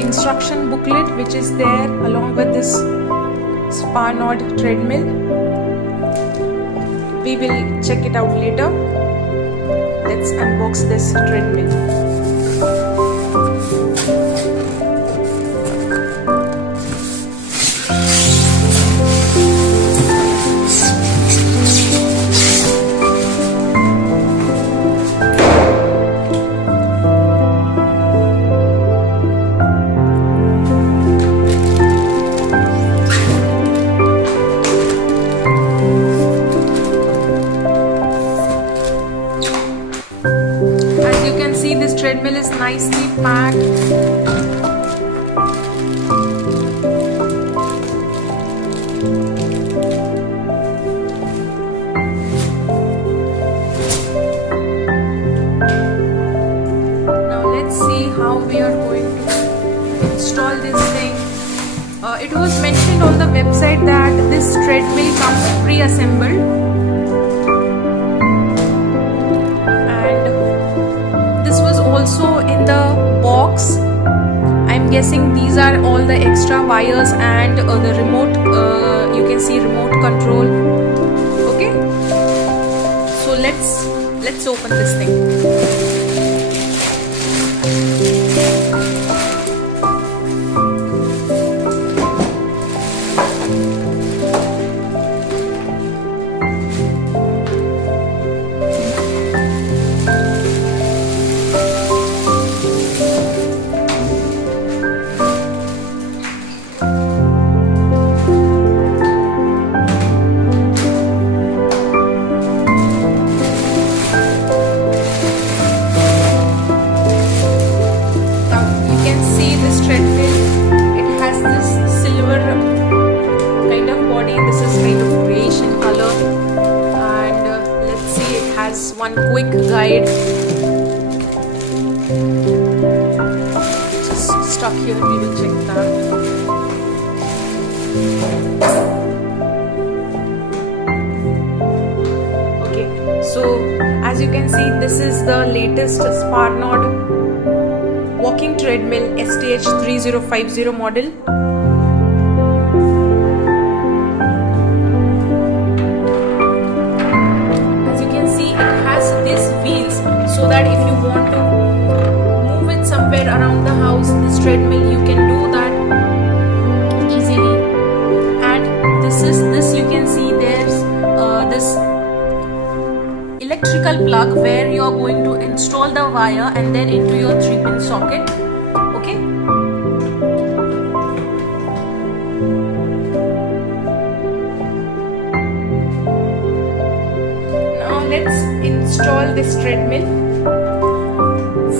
instruction booklet which is there along with this Sparnod treadmill. We will check it out later. Let's unbox this treadmill. This treadmill is nicely packed. Now let's see how we are going to install this thing. It was mentioned on the website that this treadmill comes pre-assembled. Also in the box, I'm guessing these are all the extra wires and the remote, you can see remote control. Okay, so let's open this thing. One quick guide, just stuck here. We will check that. Okay, so as you can see, this is the latest Sparnod walking treadmill STH3050 model. So that if you want to move it somewhere around the house, this treadmill, you can do that easily. And this you can see there's this electrical plug where you are going to install the wire and then into your 3-pin socket. Okay. Now let's install this treadmill.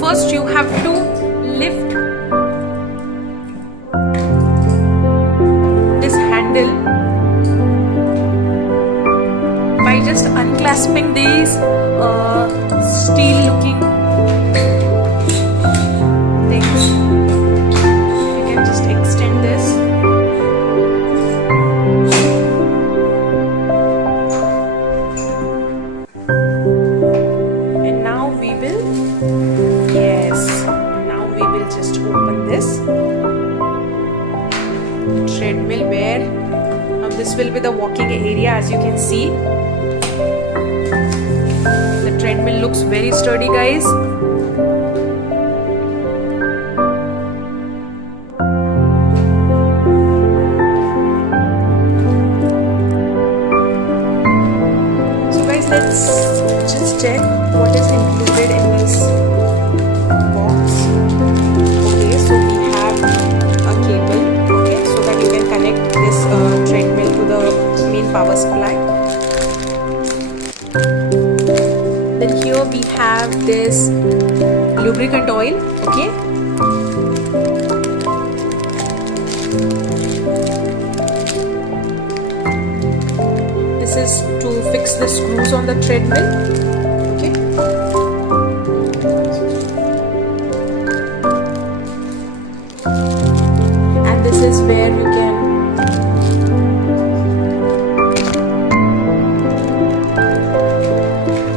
First you have to lift this handle by just unclasping these steel looking things. You can just extend this. And now we will just open this treadmill where this will be the walking area. As you can see, the treadmill looks very sturdy, guys. So guys, let's just check what is included in this box. Okay, so we have a cable, okay, so that you can connect this treadmill to the main power supply. Then here we have this lubricant oil, okay. This is to fix the screws on the treadmill. This is where you can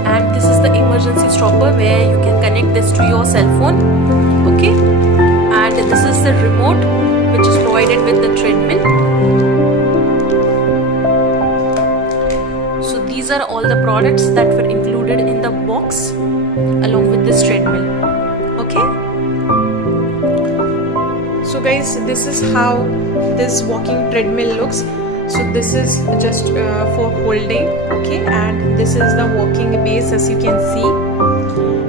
and this is the emergency stopper where you can connect this to your cell phone, okay, and this is the remote along with the treadmill. So these are all the products that were included in the box along with this treadmill. Okay, so guys, this is how this walking treadmill looks. So this is just for holding, okay, and this is the walking base. As you can see,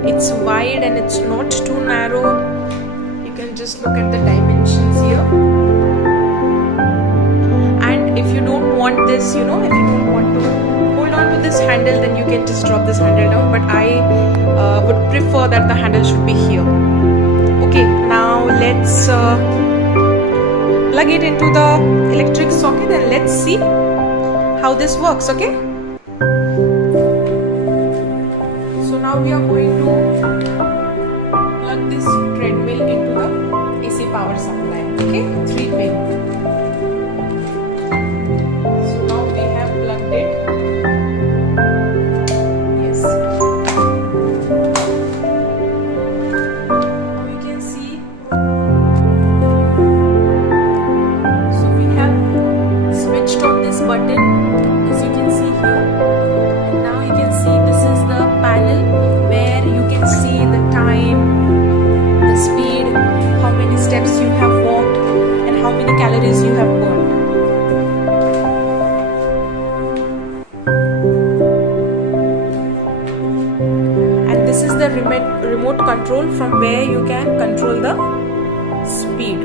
it's wide and it's not too narrow. You can just look at the dimensions here. And if you don't want this, you know, if you don't want to hold on to this handle, then you can just drop this handle down, but I would prefer that the handle should be here. Okay, now let's plug it into the electric socket and let's see how this works. Okay, so now we are going to plug this treadmill into the AC power supply. Okay, 3 pin. So now we have plugged it. Yes, now you can see. Button, as you can see here, and now you can see this is the panel where you can see the time, the speed, how many steps you have walked, and how many calories you have burned. And this is the remote control from where you can control the speed.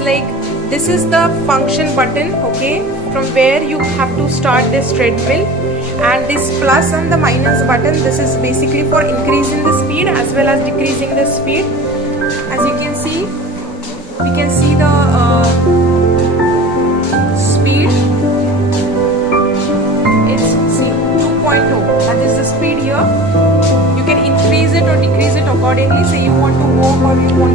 Like, this is the function button, okay, from where you have to start this treadmill, and this plus and the minus button, this is basically for increasing the speed as well as decreasing the speed. As you can see, we can see the speed. It's 2.0, that is the speed here. You can increase it or decrease it accordingly. Say you want to walk or you want